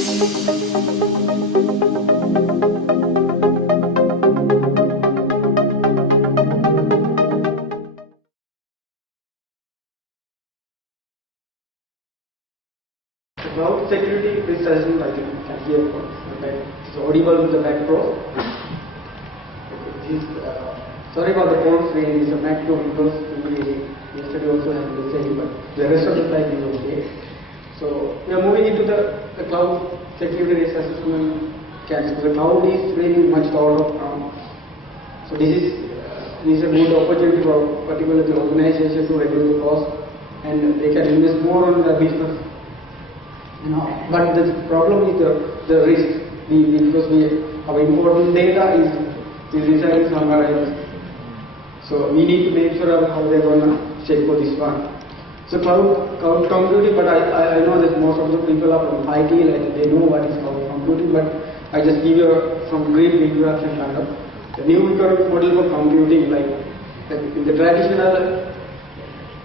Cloud security risk assessment, I think you can hear it's audible with the back pro. Sorry about the phone screen, it's a Mac to Windows. Yesterday also had the same, but the rest of the slide is okay. So we are moving into the cloud security risk assessment category. The cloud is really much thought of now. So this is a good opportunity for particularly the organization to reduce the cost, and they can invest more on the business. But the problem is the risk, because our important data is residing somewhere else. So we need to make sure how they're going to check for this one. So cloud computing, but I know that most of the people are from IT, like they know what is cloud computing, but I just give you some brief introduction kind of. The new economic model for computing, like in the traditional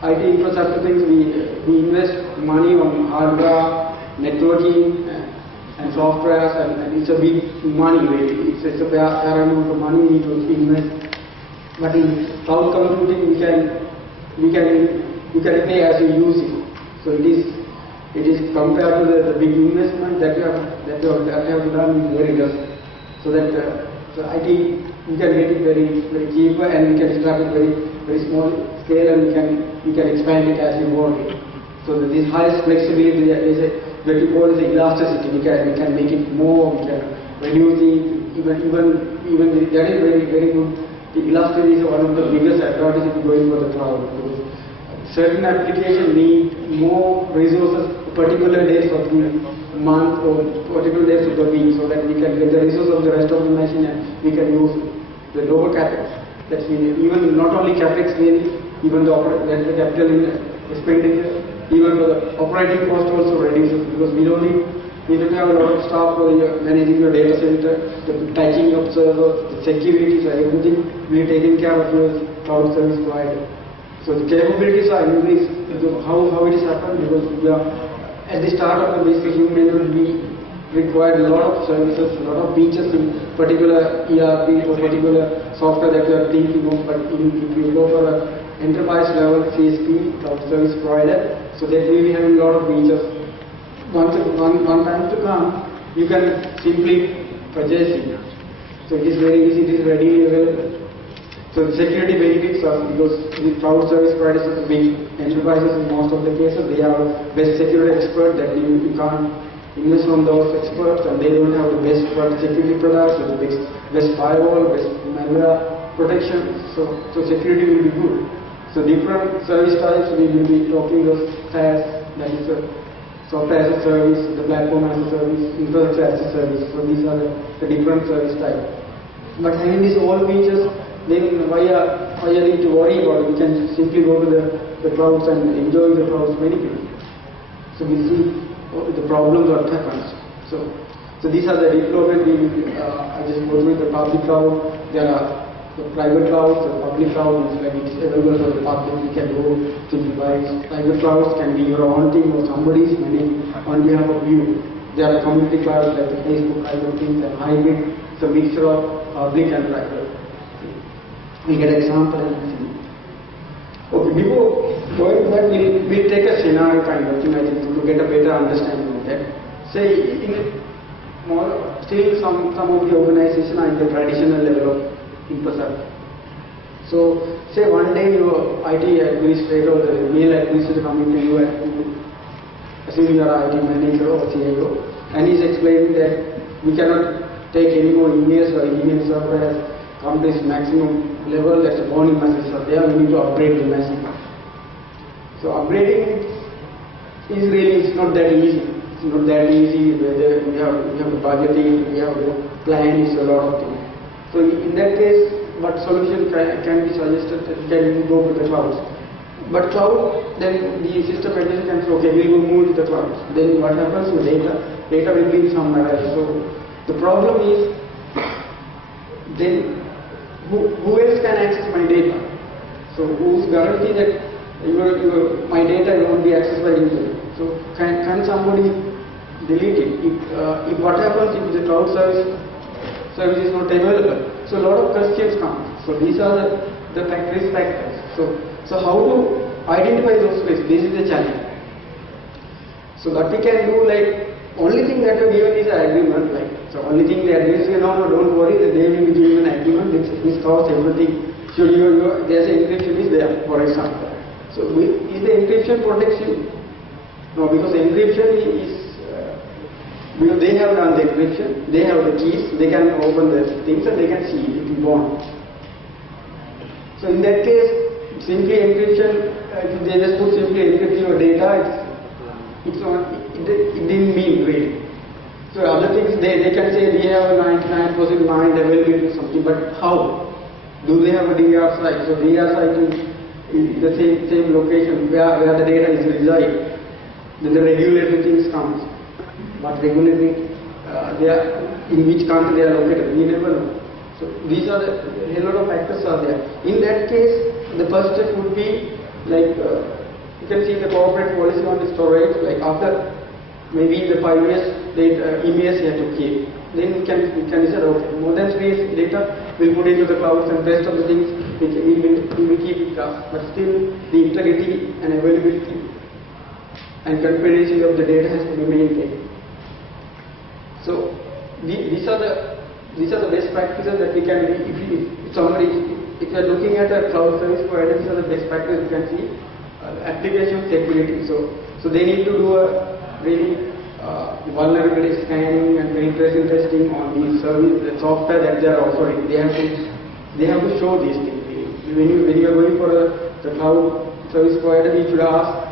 IT infrastructure things, we invest money on hardware, networking and software, and it's a big money really. It's a fair amount of money we need to invest. But in cloud computing, we can pay as you use it. So it is compared to the big investment that you have done is very less. So that so IT you can get it very cheaper, and we can start it very small scale, and we can expand it as you want it. So this highest flexibility is what we call the elasticity. We can make it more, we can reduce it, even that is very good. The elasticity is one of the biggest advantages of going for the cloud, because certain applications need more resources particular days of the month or particular days of the week, so that we can get the resources of the rest of the machine and we can use the lower capex. That's even not only capex, even the capital expenditure, even the operating cost also reduces, because we don't need to have a lot of staff for managing your data center, the patching of servers, the security, so everything will be taken care of your cloud service provider. So the capabilities are increased. How it is happened, because we are at the start of the basic human will be required a lot of services, a lot of features in particular ERP or particular software that you are thinking of. But if you go for an enterprise level CSP, cloud service provider, so that we will be having a lot of features. One time to come, you can simply purchase it. So it is very easy, it is readily available. So the security benefits are, because the cloud service providers are big enterprises in most of the cases, they have best security expert that you can't invest on those experts, and they don't have the best security products, the best firewall, best malware protection. So security will be good. So different service types, we will be talking about SaaS, that is software as a service, the platform as a service, infrastructure as a service. So these are the different service types. But having these all features, then why you need to worry about it? We can simply go to the clouds and enjoy the clouds benefits. So we see the problems what happens. So these are the deployment. I just go through the public cloud. There are the private clouds. The public cloud is like it's available for the public. You can go to device. Private clouds can be your own team or somebody's managing on behalf of you. There are community clouds like the Facebook private teams and hybrid. It's a mixture of public and private. We get example and see. Okay, before going back, we'll take a scenario kind of thing, I think, to get a better understanding of that. Say, still some of the organizations are in the traditional level of infrastructure. So, say one day your IT administrator or the real administrator coming to you, assuming you are IT manager or CIO, and he's explaining that we cannot take any more emails or email server has come to its maximum level, that's a warning message are there, we need to upgrade the message. So upgrading is really, it's not that easy. It's not that easy. We have the budgeting, we have the plan, it's a lot of things. So in that case, what solution can be suggested? Can you go to the clouds? But cloud, then the system administrator can say, okay, we will move to the clouds. Then what happens with data? Data will be somewhere else. So the problem is, then who else can access my data? So who's guarantee that my data won't be accessed by you? So can somebody delete it. If what happens if the cloud service is not available? So a lot of questions come. So these are the risk factors. So how to identify those risks? This is the challenge. So what we can do, like, only thing that we given is an agreement. Like, so only thing they agree is, no, don't worry, that they will be giving an agreement. This covers everything. So there's an encryption is there, for example. So is the encryption protects you? No, because encryption is because they have done the encryption, they have the keys, they can open the things and they can see it if you want. So in that case, simply encryption, if they just put simply encrypt your data, it didn't mean really. So other things they can say we have a 99% mind availability or something, but how? Do they have a DR site? So DR site is the same location where the data is reside. Then the regulatory things comes. What regulatory they are, in which country they are located, we never know. So these are a lot of factors are there. In that case, the first step would be like you can see the corporate policy on the storage. Like after maybe the 5 years, emails you have to keep. Then we can say okay, more than 3 years data we'll put into the clouds and rest of the things we will keep it up. But still the integrity and availability and confidentiality of the data has to be maintained. So these are the best practices that we can do. If you are looking at a cloud service provider, these are the best practices you can see. Application security. So they need to do a really vulnerability scanning and penetration testing on the service, the software that they are offering. They have to show these things. When you are going for the cloud service provider, you should ask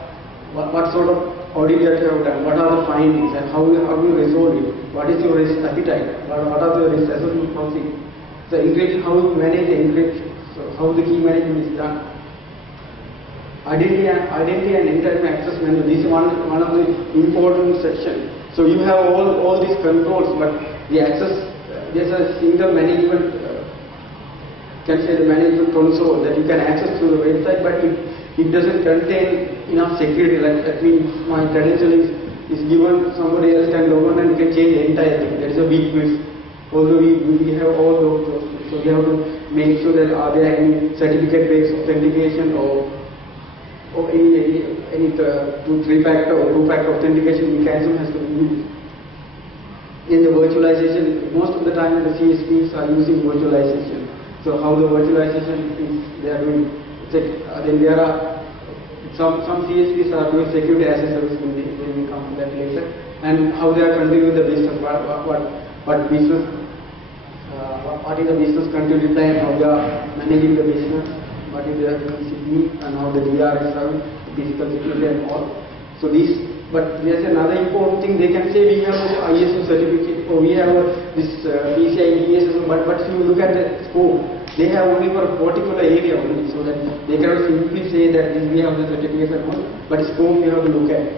what sort of audit you have done, what are the findings, and how you resolve it, what is your risk appetite, what are the risk assessment procedures, the encryption, how you manage the encryption, so how the key management is done. Identity and entitlement access management, this is one of the important sections. So you have all these controls, but the access, there's a single management, can say the management console that you can access through the website, but it doesn't contain enough security. Like that means my credential is given, somebody else can log on and can change the entire thing. That is a big risk. Although we have all those, so we have to make sure that are there any certificate-based authentication or any 2-3-factor or 2-factor authentication mechanism has to be used. In the virtualization, most of the time the CSPs are using virtualization. So how the virtualization is they are doing. Then there are some CSPs are doing security as a service when we come to that later, and how they are continuing the business, what business, what is the business continuity plan, how they are managing the business, what is the TCP, and how the DR is serving, physical security and all. So these, but there's another important thing. They can say we have an ISO certificate or we have this PCI DSS, but if you look at the scope, they have only for a particular area only, so that they cannot simply say that we have the certificate and all, but scope we have to look at.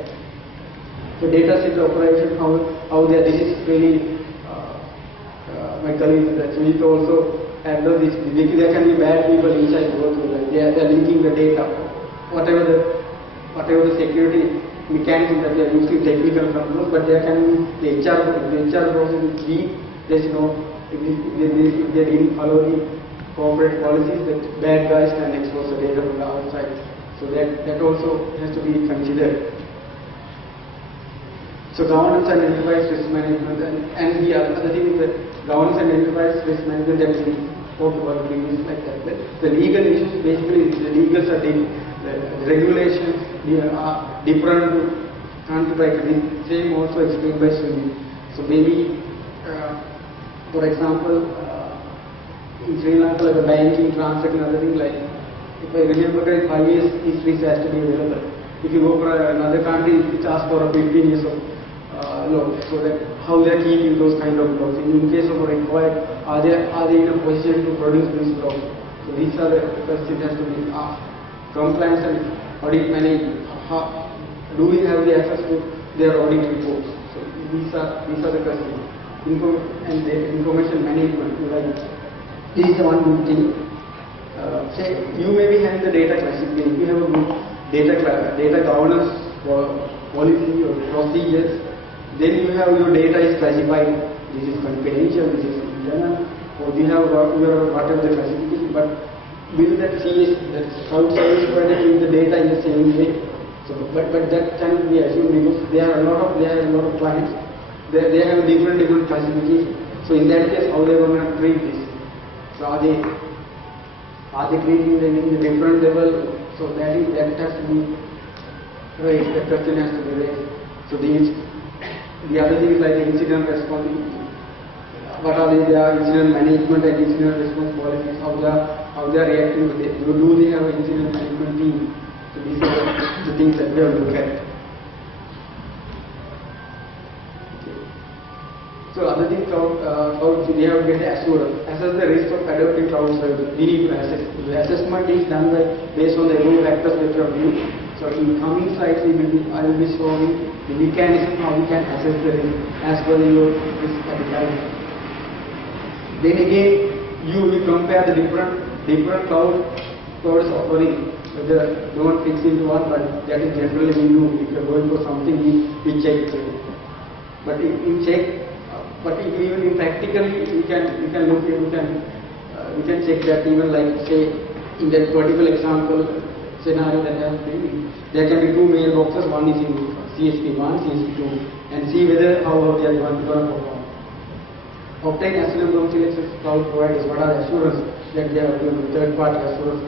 So data center operation, how they are, this is really, my colleague Sujit also handle this. There can be bad people inside also, like they are linking the data, whatever the security mechanism that they are using, technical controls, but there can be the HR process is weak. There's no, if they didn't follow the corporate policies, that bad guys can expose the data from the outside. So that also has to be considered. So governance and enterprise risk management, and the other thing is that governance and enterprise risk management that we spoke about previously, like that. The legal issues, basically the legals are the regulations are different to country by country. Same also explained by Sujit. So maybe, for example, in Sri Lanka, like a banking transaction, other thing, like if I remember correctly, 5 years history has to be available. If you go for another country, it asks for a 15 years of law. So that how they are keeping those kind of laws. In case of a required, are they in a position to produce these laws? So these are the questions that has to be asked. Compliance and audit management. Do we have the access to their audit reports? So these are the questions. And the information management, like. This is one good thing. Say you may be having the data classification. If you have a good data governance policy or procedures, then you have your data is classified. This is confidential, this is internal, or you have your whatever the classification. But with that that cloud service provider keep the data in the same way. So, but that can be assumed because there are a lot of clients. They have different classification. So in that case, how they are going to treat this? So are they treating them in a different level? So that has to be raised. The question has to be raised. So the other thing is like incident responsibility. What are their incident management and incident response policies? How they are reacting to it? Do they have an incident management team? So these are the things that we have to look at. Okay. So other things we have to get assurance. Assess the risk of adopting cloud service. We need to assess. The assessment is done based on the rule factors that we have used. So in coming slides, I will be showing the mechanism how we can assess the risk as per your risk appetite. Then again, you will compare the different clouds offering. So don't fix into one, but that is generally we do. If you are going for something, we check. But in check, but even in practically, we can look at, we can check that even like say in that particular example scenario that I have been, there can be two mailboxes. One is in CSP1, CSP2, and see whether how they are going to perform. Obtain assurance from CISO cloud providers. What are the assurance that they are doing? Third-party assurance.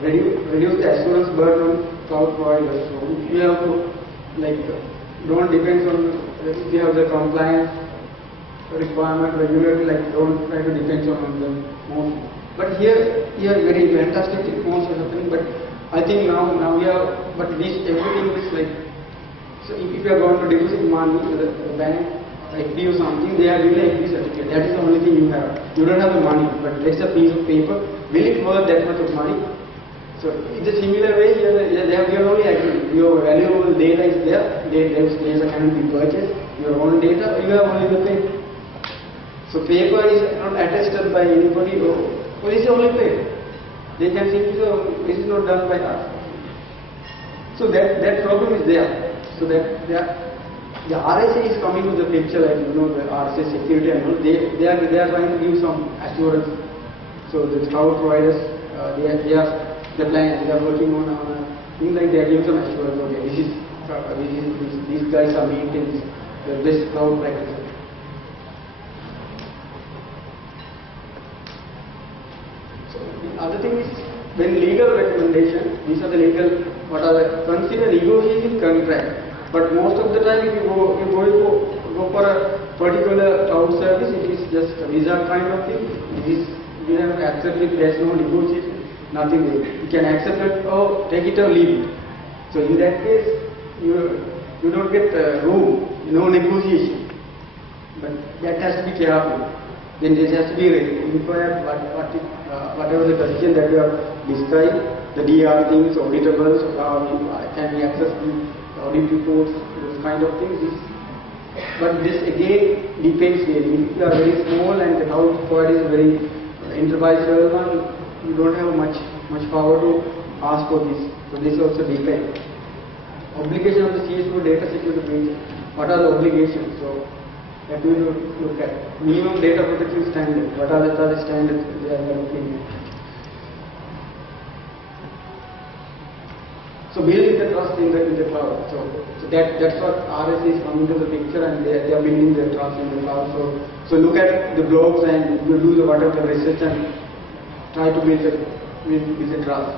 Reduce the assurance burden on cloud providers. So you have to don't depend on if you have the compliance requirement regularly. Don't try to depend on them more. But here very fantastic things are happening. But I think now we have. But this everything is so if you are going to deposit money to the bank. FD or something, they are giving an FD certificate. That is the only thing you have. You don't have the money, but it's a piece of paper. Will it worth that much of money? So, in a similar way, they have given only your valuable data is there. Data can be purchased. Your own data, you have only the paper. So, paper is not attested by anybody. Police only paper. They can simply say, this is not done by us. So, that problem is there. So, the RSA is coming to the picture, the RSA security and all. They are trying to give some assurance. So the cloud providers, they are working on things like they are giving some assurance. Okay, these guys are maintaining the best cloud practices. So the other thing is when legal recommendation. These are the legal. Consider negotiating contract. But most of the time, if you go for a particular cloud service, it is just a visa kind of thing. You have to accept it. There is no negotiation, nothing there. You can accept it or take it or leave it. So in that case, you don't get room, no negotiation. But that has to be careful. Then this has to be required. Whatever the decision that you have described, the DR things, auditables, can be accessed. Audit reports, those kind of things. But this again depends really. If you are very small and the cloud provider is very enterprise level one, you don't have much power to ask for this. So this also depends. Obligation of the CISO data security. What are the obligations? So that we will look at. Minimum data protection standard. What are the standards they are looking at? So building the trust in the cloud. So that's what RSA is coming to the picture, and they are building their trust in the cloud. So look at the blogs and you do whatever research and try to build the trust.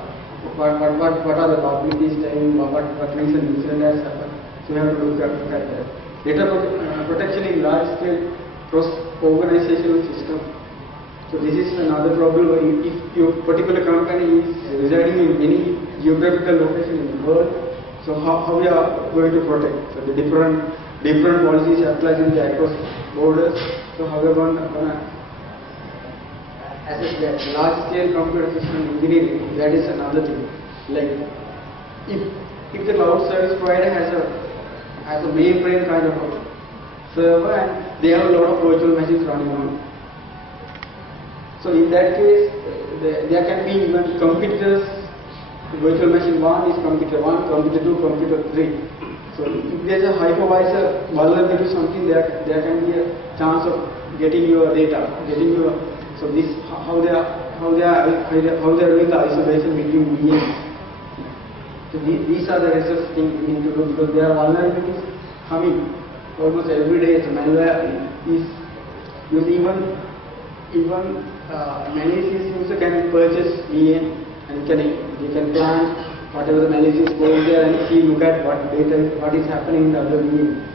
What are the publicities telling? What recent incident has happened? So you have to look at that. Data protection in large scale cross-organizational system. So this is another problem. If your particular company is residing in any geographical location in the world, so how we are going to protect? So the different policies apply across borders. So how we are going to assess that large scale computer system engineering? That is another thing. Like if the cloud service provider has a mainframe kind of a server and they have a lot of virtual machines running on. So in that case, there can be even competitors virtual machine 1 is computer 1, computer 2, computer 3. So if there is a hypervisor vulnerable to something, there can be a chance of getting your data, so this how they are doing the isolation between VMs. So these are the research things we need to do, because there are vulnerabilities coming almost every day. So malware is even malicious user can purchase VM, and you can plan whatever the malicious goes there and look at what is happening in the other VM.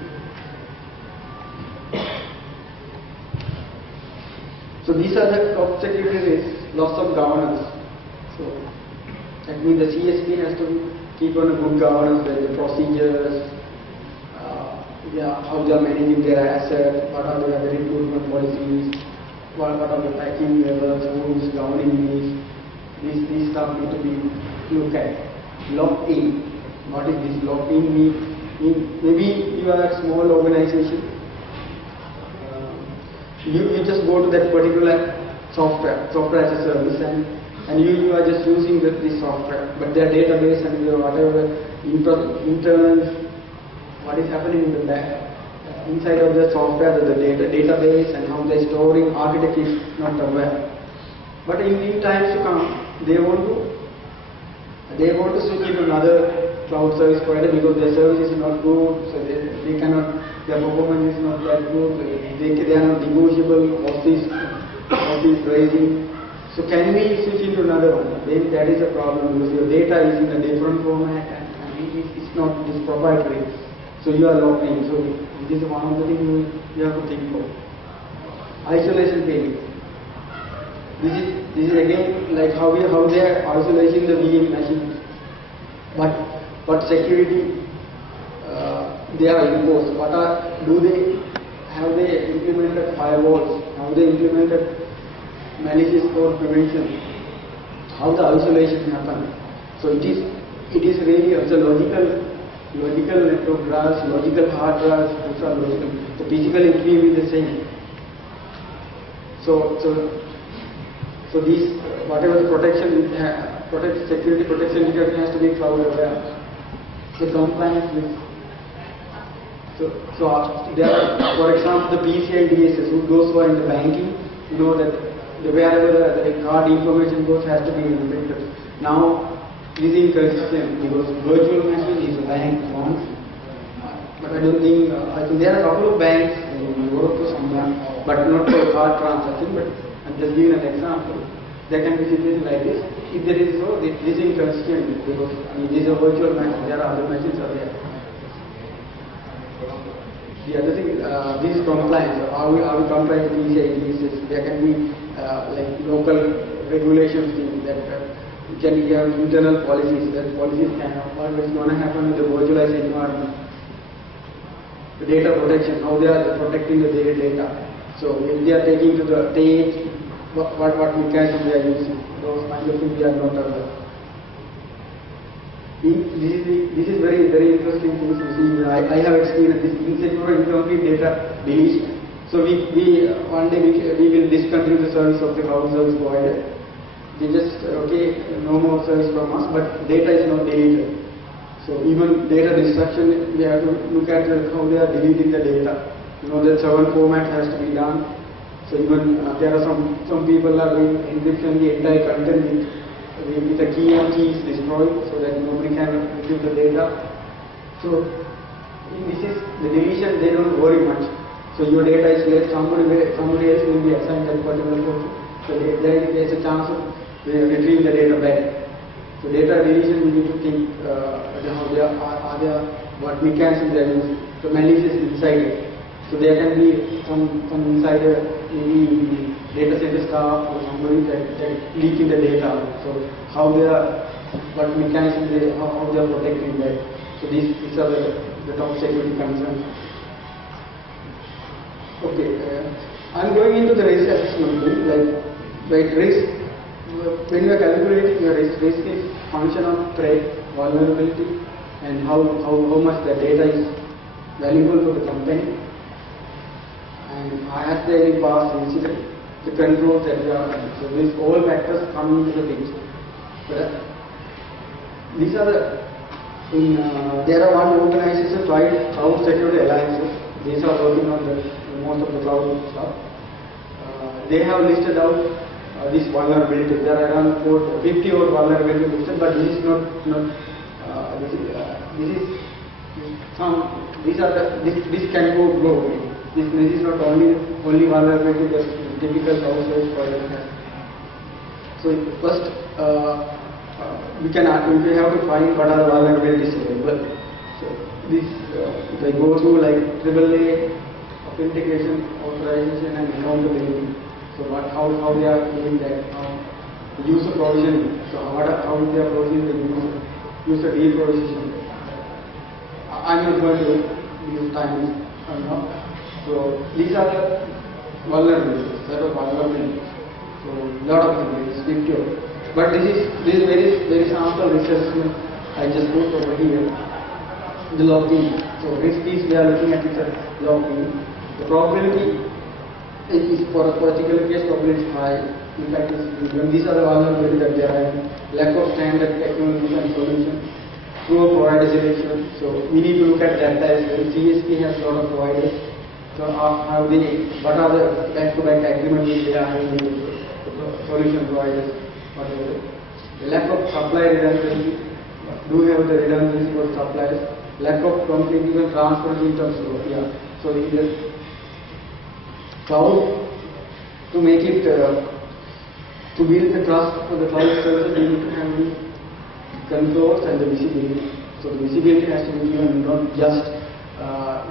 So these are the top security risks: loss of governance. So that means the CSP has to keep on a good governance, like the procedures, how they are managing their assets, what are their recruitment policies, what are the packing levels, who is governing these stuff need to be looked at. Lock-in. What is this lock-in mean? Maybe you are a small organization. You just go to that particular software as a service, and you are just using this software, but their database and whatever internal, what is happening in the back inside of the software, the database and how they are storing, architect is not aware. But in times to come, they want to switch into another cloud service provider because their service is not good, so they cannot, their performance is not that good, they are not negotiable, cost is rising. So can we switch into another one? Then that is a problem, because your data is in a different format and it's not this proprietary. So you are locked in. So this is one of the things you have to think of. Isolation failure. This is again like how they are isolating the VM machines. But security they are imposed. Have they implemented firewalls? Have they implemented malicious code prevention? How the isolation happen? So it is really a logical network drives, logical hard drives, those are logical. So physically it will be the same. So these whatever the protection security protection it has to be cloud aware. So compliance with there are, for example, the PCI DSS, those who are in the banking, you know that wherever the card information goes has to be encrypted. Now this is inconsistent because virtual machine is a bank once, but I don't think there are a couple of banks in Europe or somewhere, but not for card transaction. But I'm just giving an example. There can be situations like this. If there is so, this is inconsistent because this is a virtual machine. There are other machines are there. The other thing, this is compliance. Are we complying with PCI DSS? There can be like local regulations that can have internal policies. That policies can always going to happen with the virtualized environment. The data protection, how they are protecting the data. So if they are taking to the stage, what mechanism they are using, those kinds of things they are not aware. This is very, very interesting things to see. I have experienced this insecure incomplete data deletion. So one day we will discontinue the service of the cloud service provider. They just no more service from us, but data is not deleted. So even data destruction, we have to look at how they are deleting the data. You know that 7 format has to be done. So even there are some people are doing encryption the entire content with the key and key is destroyed so that nobody can retrieve the data. So this is the deletion, they don't worry much. So your data is left, somebody else will be assigned that particular portion. So there is a chance of retrieving the data back. So data deletion, we need to think how they are what mechanisms they are using. So malicious insider. So there can be some insider, maybe data center staff or somebody that leaking the data. So how they are, what mechanism how they are protecting that. So these are the top security concerns. Okay, I'm going into the risk assessment thing, like risk. When you are calculating your risk is function of threat, vulnerability, and how much the data is valuable for the company. And has there any past incident, the controls that we are running. So these all factors come into the picture. these are the, there are one organization called Cloud Security Alliances. These are working on the most of the cloud stuff. They have listed out these vulnerabilities. There are around 50 or vulnerabilities listed, but this is not this can go globally. This is not only vulnerability that typical household provider has. So first, we have to find what are the vulnerabilities available. So this, if I go through like AAA, authentication, authorization, and accountability. So how they are doing that? The user provisioning. So how they are provisioning the user deprovisioning. I'm not going to use time now. So these are the vulnerabilities, set of vulnerabilities. So lot of them, 50. But this is very sample assessment I just put over here. The logging. So risk is we are looking at it as logging. The probability is for a particular case probability is high. In fact, these are the vulnerabilities that they are having. Lack of standard technology and solution. Poor provider selection. So we need to look at that as well. CSP has a lot of providers. So what are the back-to-back agreements they are having with the solution providers? Whatever. The lack of supply redundancy. Do we have the redundancy for suppliers? Lack of complete even transparency in terms of So the cloud, to make it to build the trust for the cloud services, we need to have the controls and the visibility. So the visibility has to be given, not just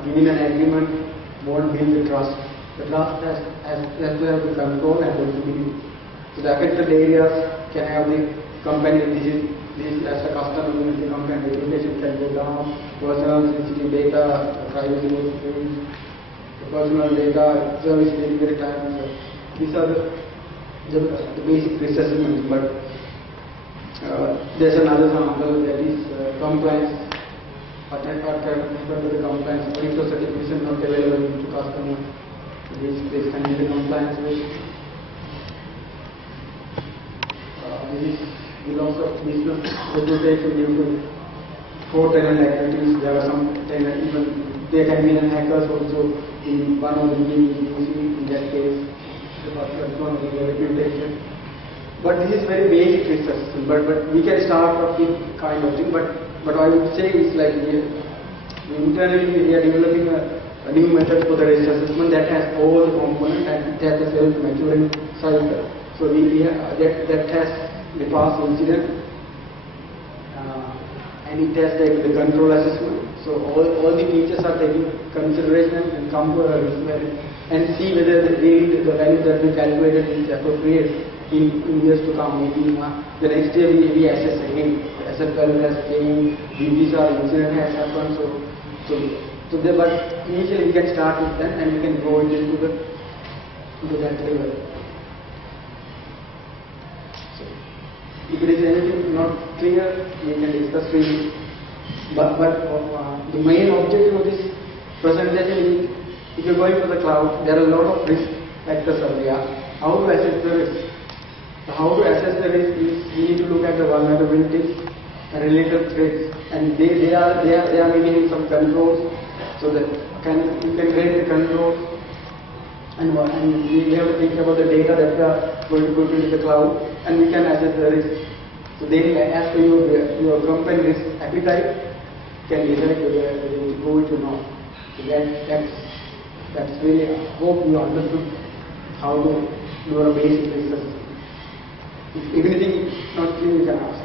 giving an agreement won't build the trust. The trust has to have the control and the visibility. So the affected areas can have the company, this as a customer, the company reputation can go down, personal sensitive data, privacy was changed, the personal data, service delivery time. So these are the basic risk assessments. But there's another example, that is compliance. What happened to the compliance? ISO certification not available to customer. This can be the compliance with. This is the loss of business reputation due to fraud tenant activities. There are some tenant, even there can be hackers also in one of the meetings in that case. One of the reputation. But this is very basic risk assessment. But we can start off with kind of thing. But I would say it's like internally we are developing a new method for the risk assessment that has all the components and it has a self-maturing cycle. So that has the past incident and it has the control assessment. So all the features are taken consideration and come to a risk value and see whether really the value that we calculated is appropriate in years to come. Maybe the next year we assess again. The asset value has changed, these are incident has happened. But initially we can start with that and we can go into that level. So if it is anything not clear, we can discuss freely. But the main objective of this presentation is, if you're going for the cloud, there are a lot of risk factors are there. How to assess the risk? So how to assess the risk is we need to look at the vulnerabilities and related threats, and they are making some controls, so that you can create the controls, and we have to think about the data that we are going to put into the cloud, and we can assess the risk. So then, as per your company risk appetite, can decide whether you go it or not. So that's really, I hope you understood how to do a basic risk assessment. If anything is not clear, you can ask.